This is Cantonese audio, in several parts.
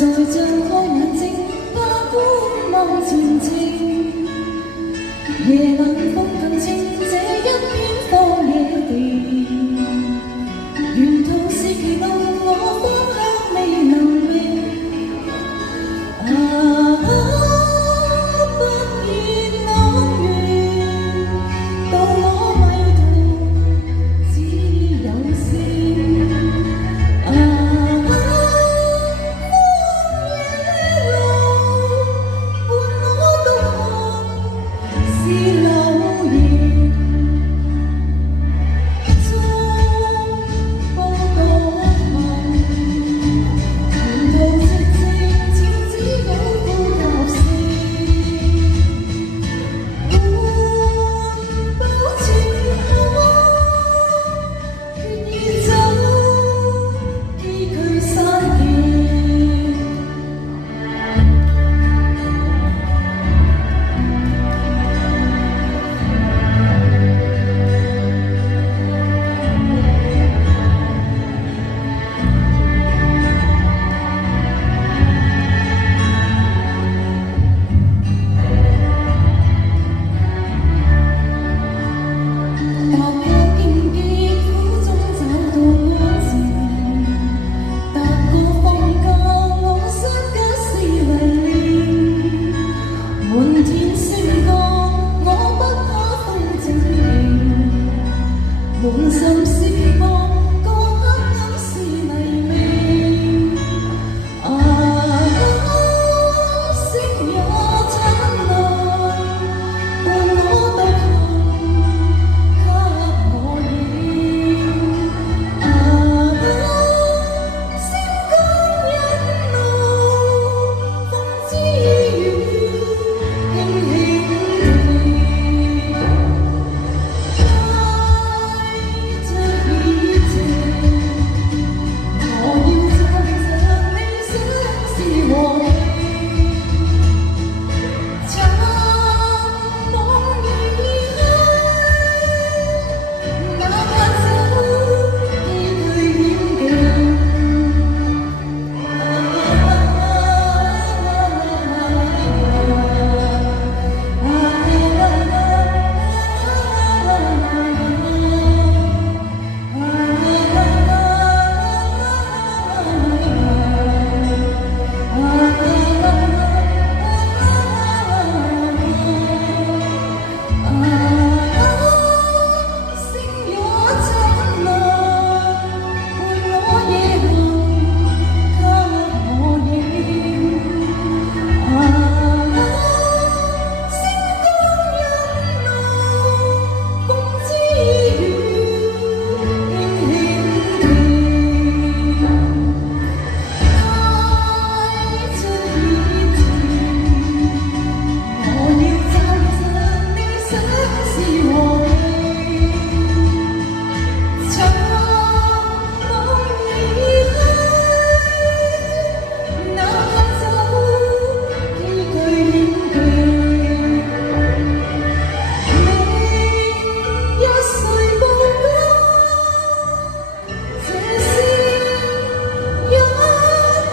再張開眼睛，把觀望前程。夜冷風更清，這一片荒野地，沿途是歧路，我方向未能覓。不見朗月，到我迷途只有星。荒野路伴我獨行是流言，中波多行，沿途寂靜，似只好呼吸聲。換保持我，決意走，崎嶇山徑。踏過荊棘苦中找到安靜，踏過放假我身家是泥濘，滿天星光我不怕風正勁，滿心希望個黑暗是黎明。星也燦爛，伴我獨行，給我影。星光引路，風之雨，輕輕地，帶着熱情。我要找着你，相思和你。尋夢而去，哪怕走崎嶇險星也燦爛，伴我夜行，給我影。星光引路，風之雨，輕輕地，帶着熱情。我要找着你，相思和你。尋夢而去，哪怕走崎嶇險境。明日誰報告，這星也待你。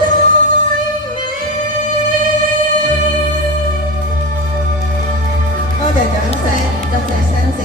多謝掌聲，多謝相視。